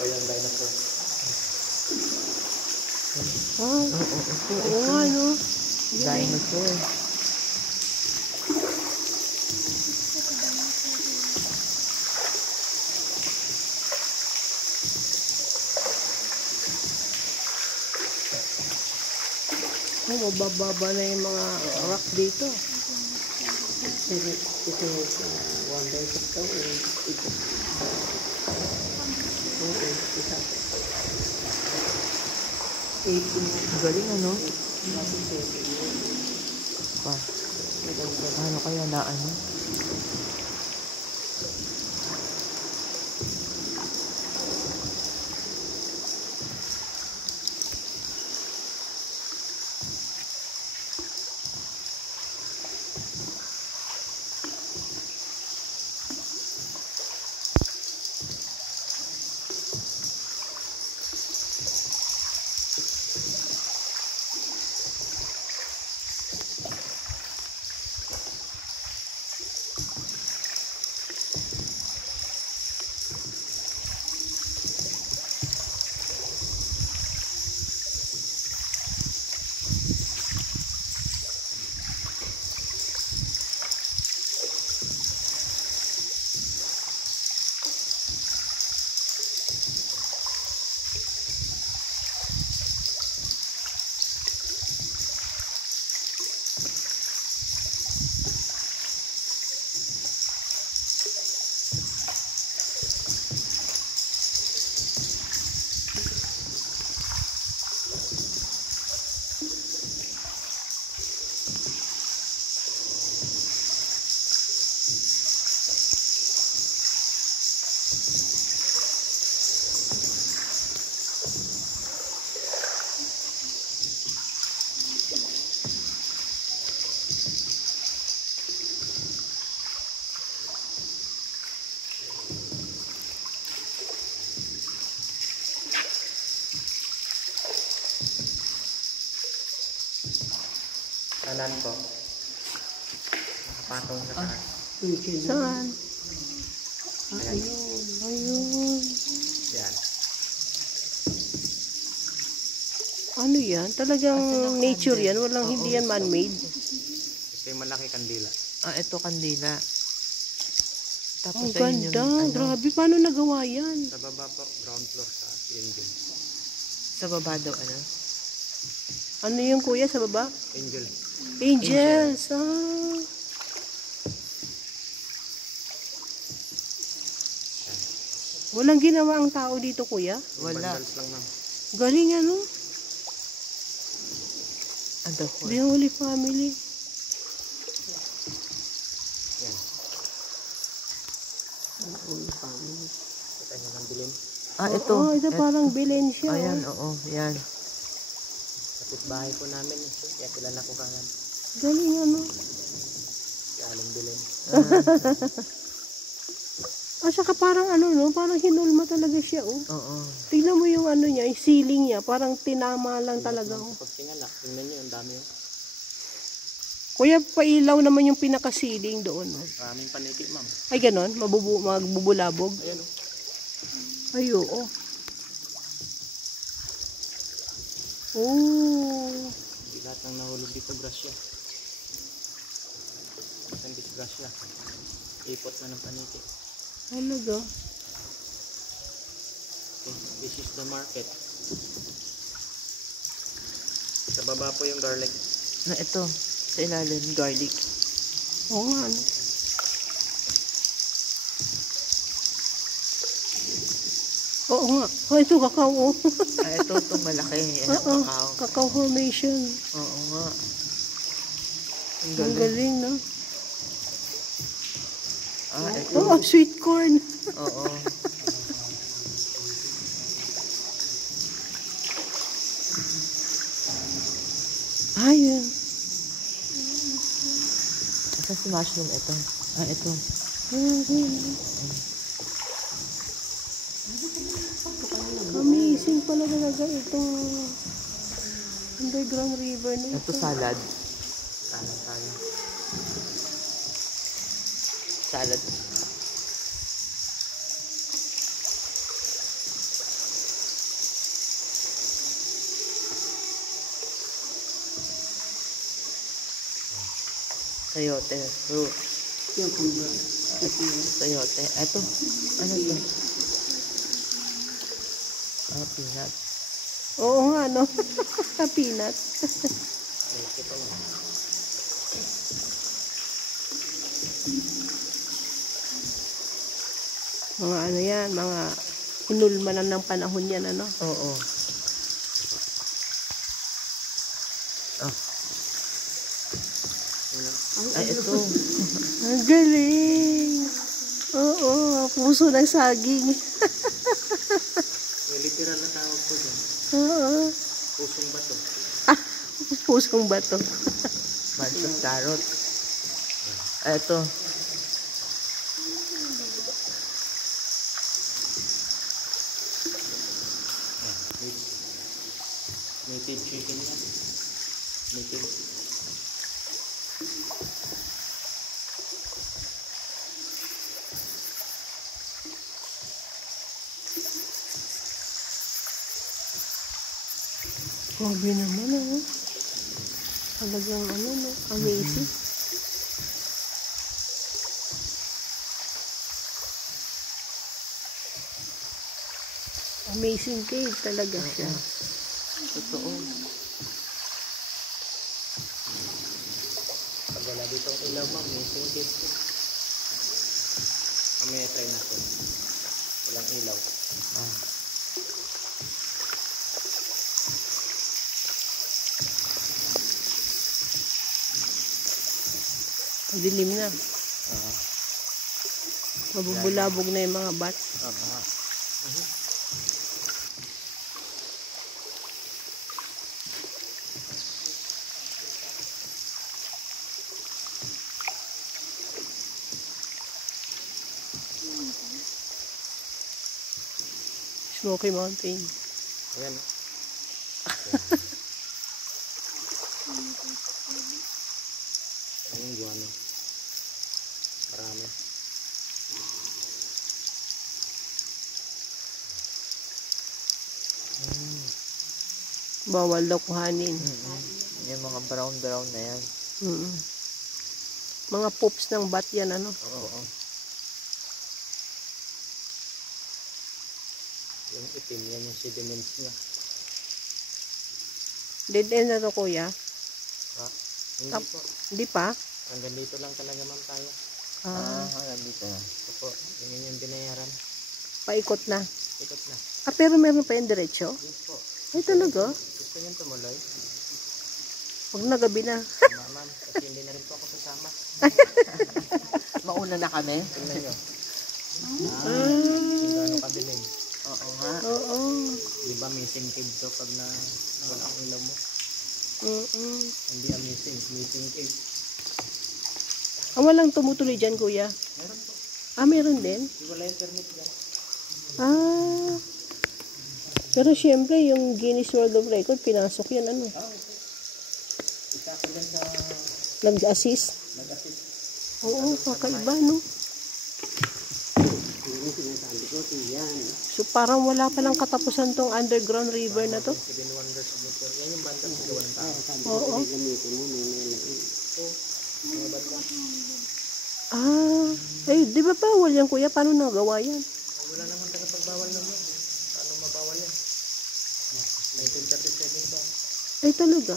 Ito yung dinosaur. Ah, oo nga, no? Dinosaur. Oh, mabababa na yung mga rock dito. Ito wonder sa ito. Ito. Galing ano? Pa. Ano kaya na ano? Kanan ko. Nakapatong sa taas. Saan? Ayun. Ayun. Yan. Ano yan? Talagang nature yan. Walang hindi yan man-made. Ito yung malaki kandila. Ah, ito kandila. Tapos Ang ayun ganda. yung, ano, Grabe. Paano nagawa yan? Sa baba po, ground floor sa Angel. sa baba daw ano? Ano yung kuya sa baba? Angel. Angels. Ah. Walang ginawa ang tao dito, kuya? Wala. Vandals lang ma'am. Galing ano? Ano ko? The Holy Family. Yan. Kita niyo ng bilin. Ah, ito. Oo, ito parang bilin siya. Ayan, oo. Yan. Kapitbahay po namin. Kaya kilala ko kanan. Galing ano? Si Aling Bilin. Ah, saka parang ano, no? Parang hinulma talaga siya, oh. Oo. Tignan mo yung ano niya, yung ceiling niya. Parang tinama lang talaga, oh. Pag tingala, tingnan niyo, ang dami yun. Kuya, pailaw naman yung pinaka-ceiling doon, oh. Maraming paniki ma'am. Ay, ganon? Magbubulabog? Ayan o. Ay, oo. Oh. Hindi lahat ng nahulog dito, grasya. Isang disgrasya. Ipot na ng paniki. Talaga? Okay, this is the market. Sa baba po yung garlic. Na ito. Sa ilalim, garlic. Oo nga, ano? Oo nga. Oh, ito, kakao, oh. Ah, ito, itong malaki. Yan ang Oo, kakao. kakao formation. Oo nga. Ang Ang galing. galing, no? Ah, ito. Oo, sweet corn. Oo. Ayun. Asa si mushroom ito? Ah, ito. Amazing pala talaga itong underground river na Ito ito. salad. Ano tayo? Salad. Sayote. Fruit. Cucumber. Sayote. Ito. Ano to? Ah, peanut. Oo nga, no? Peanut. Mga ano yan, mga inulma lang ng panahon yan, ano? Oo. Ah. Ay, ito. Ang galing! Oo, puso ng saging. May literal na tawag po dyan. Oo. Pusong bato. Pusong bato. Bunch of carrot. Ay, ito. Native chicken yan. Native. Grabe naman, ano? Talagang ano, no? Amazing. Amazing cave talaga siya. Totoo. Pag wala ditong ilaw, ma'am, may singkit. Mamaya try natin. Walang ilaw. Ah. Madilim na. Ah. Mabubulabog na yung mga bats. Ah. Smoky Mountain. Ayan. Ayan yung guano. Marami. Bawal daw kuhanin. Yung mga brown na yan. Mm. Mga poops ng bat yan, ano? Oo. Yung itim, yan yung sediments niya. Dead end na to, kuya. Ha? Hindi po. Hindi pa? Hanggang dito lang talaga, ma'am, tayo. Hanggang dito na. Ito po, yun yung binayaran. Paikot na. Ikot na. Ah, pero meron pa yung diretso? Dito po. Ay, talaga? Gusto niyo tumuloy? Huwag na, gabi na. Tama, ma'am. Kasi hindi na rin po ako sasama. Mauna na kami? Tingnan nyo. Kung gaano kadilim. Oo nga. Oo. Di ba missing cave to pag na wala ang ilaw mo? Hindi missing cave. Ah, walang tumutuloy dyan, kuya? Meron po. Ah, meron din? Di wala yung permit dyan. Ah. Pero syempre, yung Guinness World of Record, pinasok yan, ano? Isa ko dyan sa Nag-assist? nag-assist. Oo, kakaiba, no? So, parang wala palang katapusan tong underground river na to? 7 Wonders of Nature. Yan yung banda sa gawa ng tao. Oo. So, mga banda. Ah. Ay, di ba bawal yan, kuya? Paano nagawa yan? Wala naman tayo pagbawal naman. Paano mabawal yan? 1937 ba? Ay, talaga?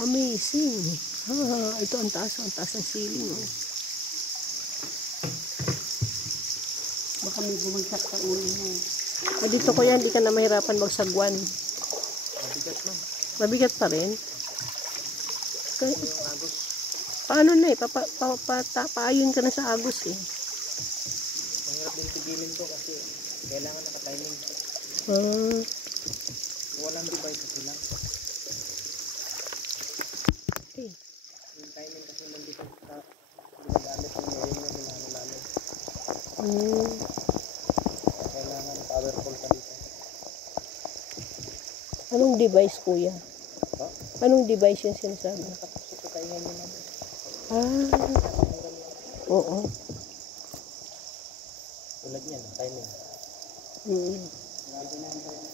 Amazing. Ito ang taas ng ceiling. Oh. Baka may bumagsak sa ulo mo. Dito ko yan, hindi ka na mahirapan magsagwan. Mabigat na. Mabigat pa rin. Kaya, Yung agos. paano na eh? Paayon ka na sa agos eh. Mahirap din tigilin to kasi kailangan naka-timing to. Kung walang device kasi lang. Okay. Yung timing kasi nandito sa ginagamit ng ngayon yung minano-lamin. Kailangan powerful ka dito. Anong device, kuya? Ha? Anong device yung sinasabi? Nakapusok ko tayo ngayon yun. Oo. Tulad niyan, timing.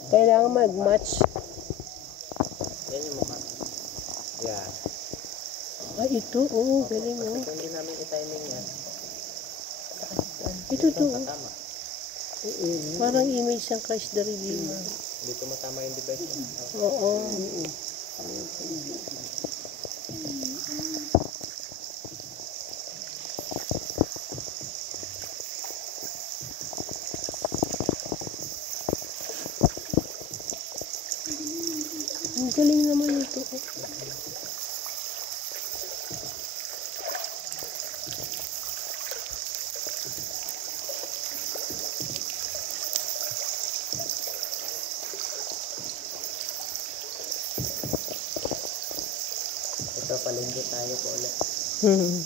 Kailangan mag-match. Yan yung mukha. Yan. Ah, ito. Oo, galing Basta mo. kung hindi namin i-timing yan, Ito to. tatama. Parang image ng Christ the Redeemer. Hindi tumatama yung device mo. Oo. Ang galing naman ito. Ito, palengke tayo po ulit. Hmm.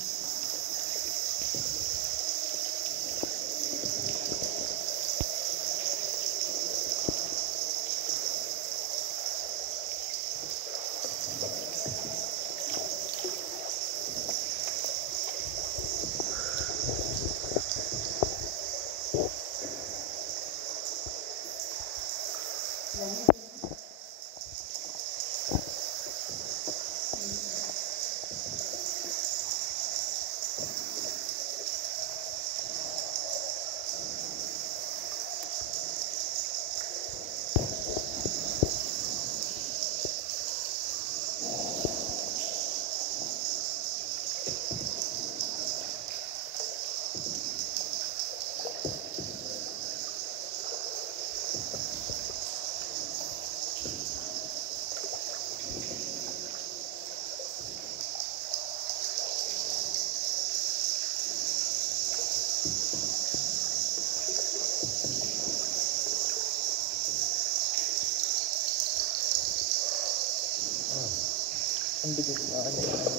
Ang bilis na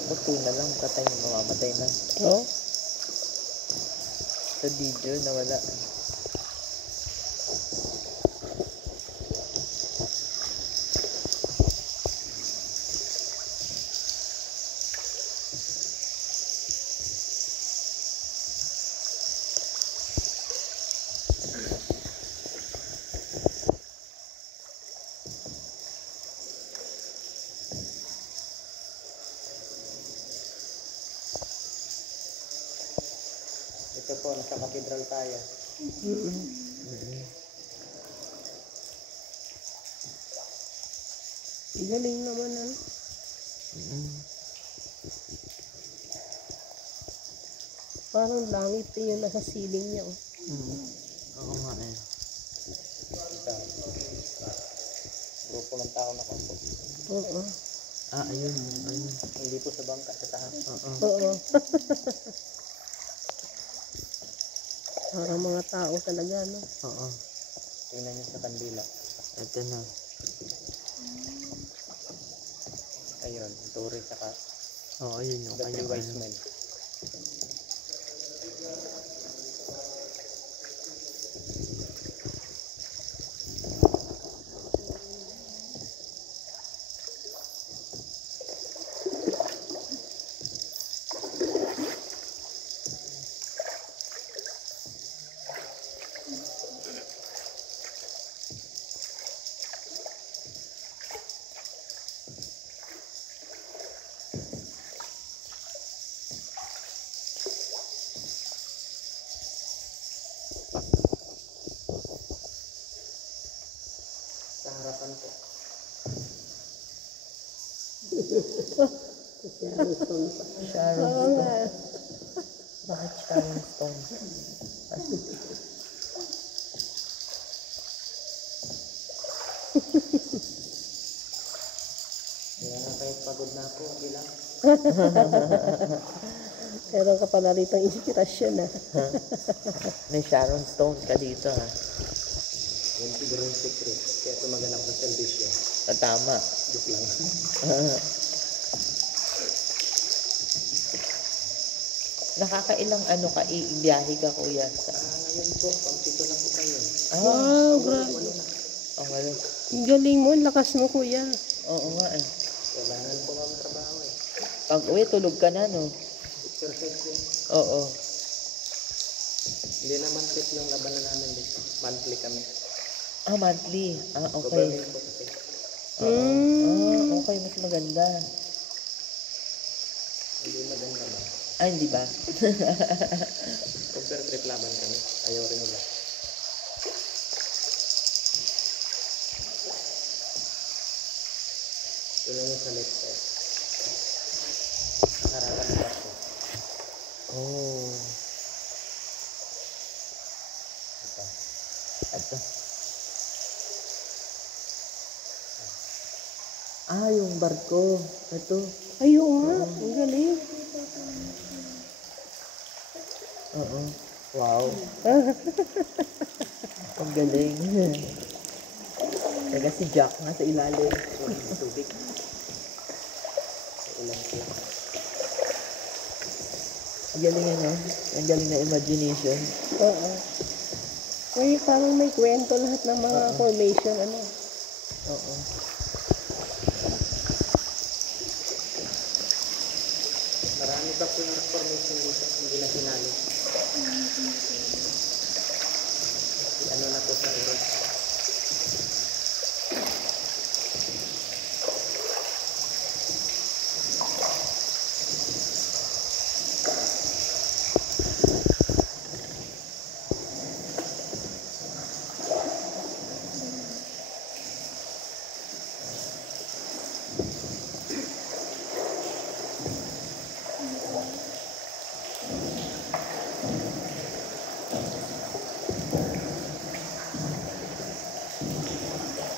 buti na lang, patay na, mamamatay na. Oh. Sa video, nawala. Ito po, nasa cathedral tayo. Galing naman ah. Parang langit yung nasa ceiling niya. Oh. Oo nga eh. Isa. Grupo ng tao na kampo. Oo. Ah, ayun. Ayun. Hindi po sa bangka, sa taas. Oo. Oo. Parang mga tao talaga, no? Oo. Tingnan nyo sa kandila. Ito na. Ayun, turi saka Oo, ayun yung the three kanyang wise ano. men. Sa harapan po. Sharon Oo Stone. nga. Bakit Sharon Stone? Kaya nga kahit pagod na ako, okay lang. Meron ka pala rito inspirasyon ah. May Sharon Stone ka dito ha. Yan siguro yung secret. Kaya tumaganap ng servisyo. Ah, tama. Joke lang. Nakakailang ano ka, ibiyahe ka kuya? Ngayon po, pampito na po kayo. Wow, grabe. Walo na. Oh, wala. Ang galing mo, ang lakas mo kuya. Oo nga eh. Kailangan po kami trabaho eh. Pag uwi, tulog ka na no? Exercise din. Oo. Hindi naman trip yung labanan namin dito. Monthly kami. Ah, monthly. Ah, okay. Government po kasi. Okay, mas maganda. Hindi maganda man. Ay, hindi ba? Overtrip laban kami. Ayaw rin nila. Yun lang yung sa left side. Nakarapan ng bato. Oh. Ito. Ito. Yung barko. Ito. Ay, oo nga. Ang galing. Oo. Wow. Ang galing. Taga si Jack nga sa ilalim. Tubig. Sa ulan ko lang. Ang galing ano? Ang galing na imagination. Oo. May parang may kwento lahat ng mga formation, ano. Oo. Marami pa po yung formation dito. Hindi na sinali. Ano na po sa oras.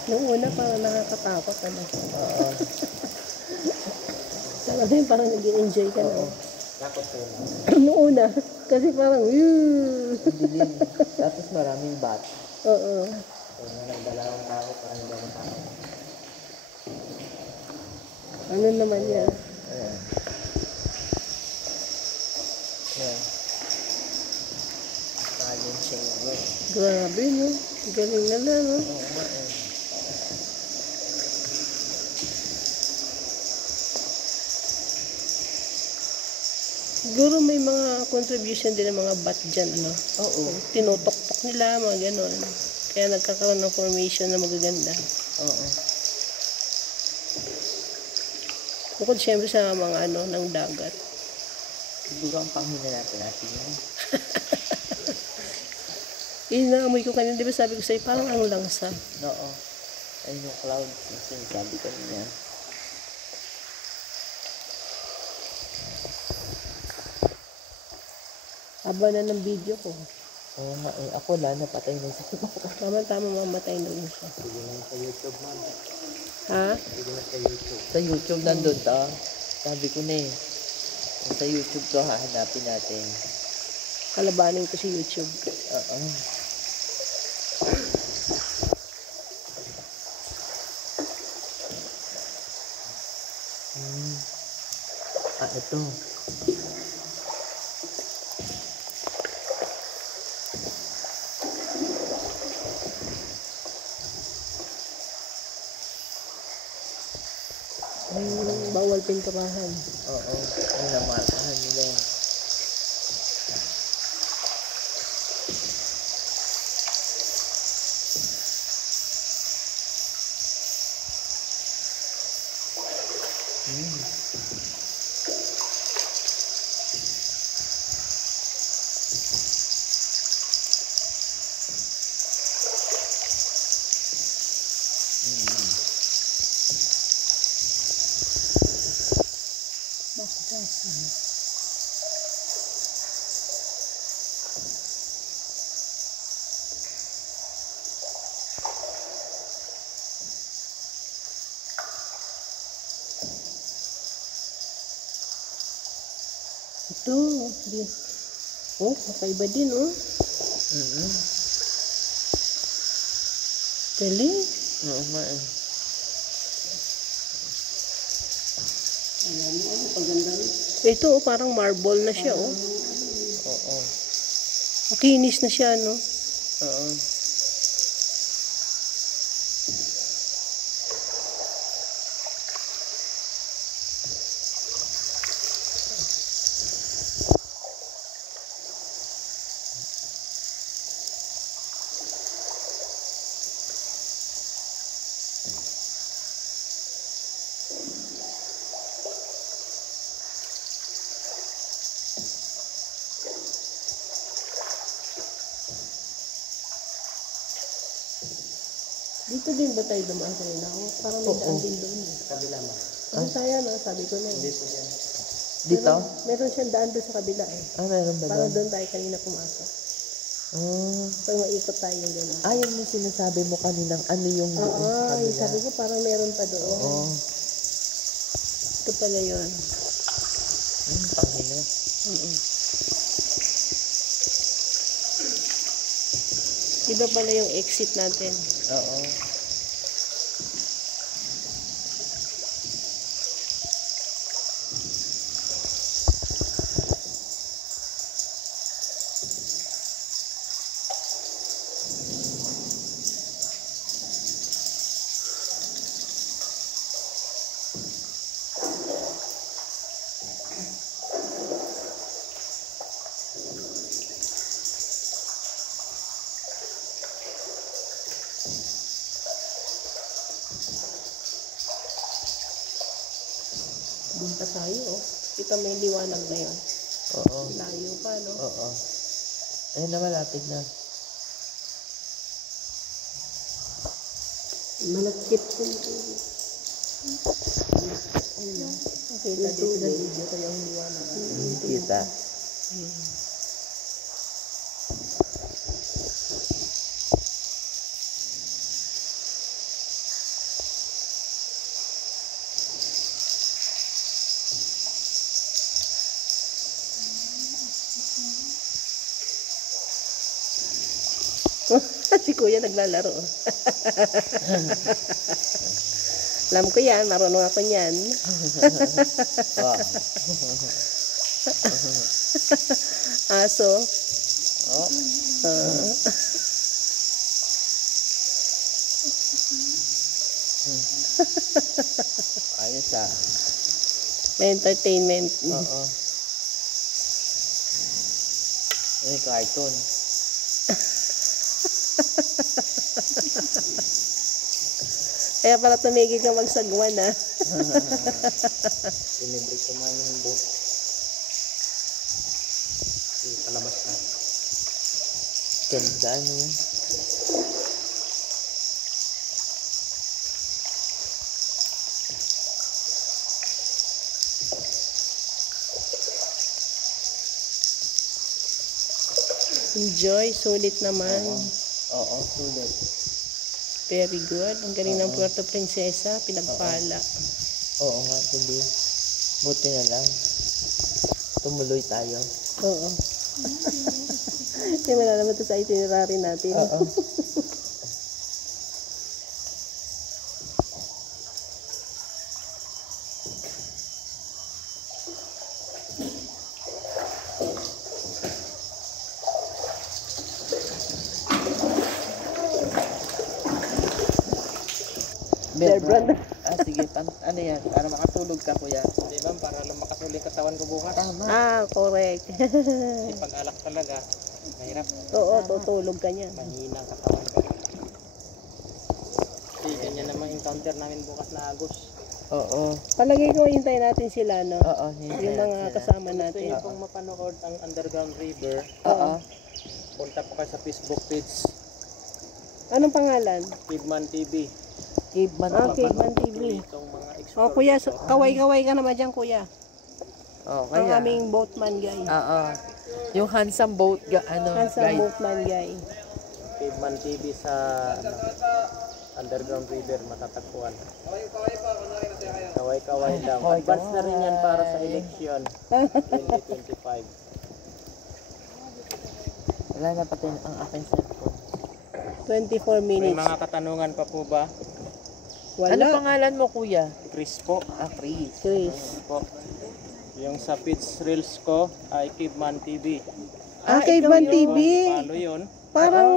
Noong una, parang nakakatakot, ano. Oo. Talaga yun, parang nag-enjoy ka na. Takot ko lang. Noong una, kasi parang, Ang dilim. Tapos maraming bat. Oo. Kung na nagdalawang tao, parang hindi ako takot. Ano naman yan? Ayan. Ayan. Italian chamber. Grabe, no? Galing na lang, no? Oo nga eh. Siguro may mga contribution din ng mga bat dyan, ano? Oo. Tinutoktok nila, mga gano'n. Kaya nagkakaroon ng formation na magaganda. Oo. Bukod siyempre sa mga ano, ng dagat. Siguro ang panghina natin yun. Inaamoy ko kanina, di ba sabi ko sa'yo, parang ang langsa. Oo. Ayun yung clouds. Yung sinasabi ko niya. Haba na ng video ko. Oo nga eh. Ako lang, napatay na sa Tama-tama mamatay na rin siya. Hindi na sa YouTube, man. Ha? Hindi na sa YouTube. Sa YouTube nandun to. Sabi ko na eh. Sa YouTube to hahanapin natin. Kalabanin ko si YouTube. Oo. Ito. May bawal pinturahan. Oo. Ang namarkahan nila. Ito. Oh, kakaiba din, oh. Galing. Oo nga eh. Ito, oh, parang marble na siya, oh. Oo. Makinis na siya, no? Oo. Dito din ba tayo dumaan kanina? O, parang may daan din doon. Sa kabila mo. Ano tayo, no? Sabi ko na eh. Dito yan. Dito? Meron siyang daan doon sa kabila eh. Meron ba Parang doon? doon tayo kanina pumasok. Ah. Pag maikot tayo yung gano'n. Yun yung sinasabi mo kaninang ano yung doon Oo, sa yung kabila. sabi ko parang meron pa doon. Oo. Ito pala yun. Pangino. Iba pala yung exit natin. Oo. Doon pa tayo, oh. Kita may liwanag na yun. Oo. Layo pa, no? Oo. Ayun na, malapit na. Malakit po ito. Kita dito na video kaya yung liwanag. Kita. Si kuya naglalaro. Alam ko yan, marunong ako niyan. Wow. Aso. Oh. Ayos ah. May entertainment. Oo. Ay, cartoon. Kaya pala tumigil ka magsagwan, ha? Tinibrik ko man yung boat. Palabas na. Ganda, no? Enjoy, sulit naman. Oo, sulit. Very good. Ang galing ng Puerto Princesa, pinagpala. Oo nga, hindi. Buti na lang. Tumuloy tayo. Oo. Hindi mo na naman ito sa itinerary natin. Oo. Bear brand. Sige. Ano yan? Para makatulog ka, kuya. Hindi ma'am, para lang makatuloy katawan ko bukas. Tama. Correct. Kasi pag alak talaga, mahirap. Oo, tutulog ka niyan. Mahina ang katawan ko. Kasi ganyan naman encounter namin bukas na Agos. Oo. Palagay ko, hintayin natin sila, no? Oo. Yung mga kasama Gusto natin. niyo pong mapanood ang Underground River, Oo. punta po kayo sa Facebook page, Anong pangalan? Kidman TV. Caveman. Caveman TV. Itong mga Oh, kuya, kaway-kaway ka naman dyan, kuya. Oo, Ang kaya. aming boatman guy. Oo. Yung handsome boat, Handsome guide. boatman guy. Kidman TV sa Underground River matatagpuan. Kaway-kaway lang. Advance na rin yan para sa election 2025. Wala na pati ang aking cellphone. 24 May minutes. mga katanungan pa po ba? Ano Wala. pangalan mo, kuya? Chris po. Chris. Chris. Po. Yung sa feeds reels ko ay Kidman TV. Caveman ikaw yun. TV. Follow yun. Parang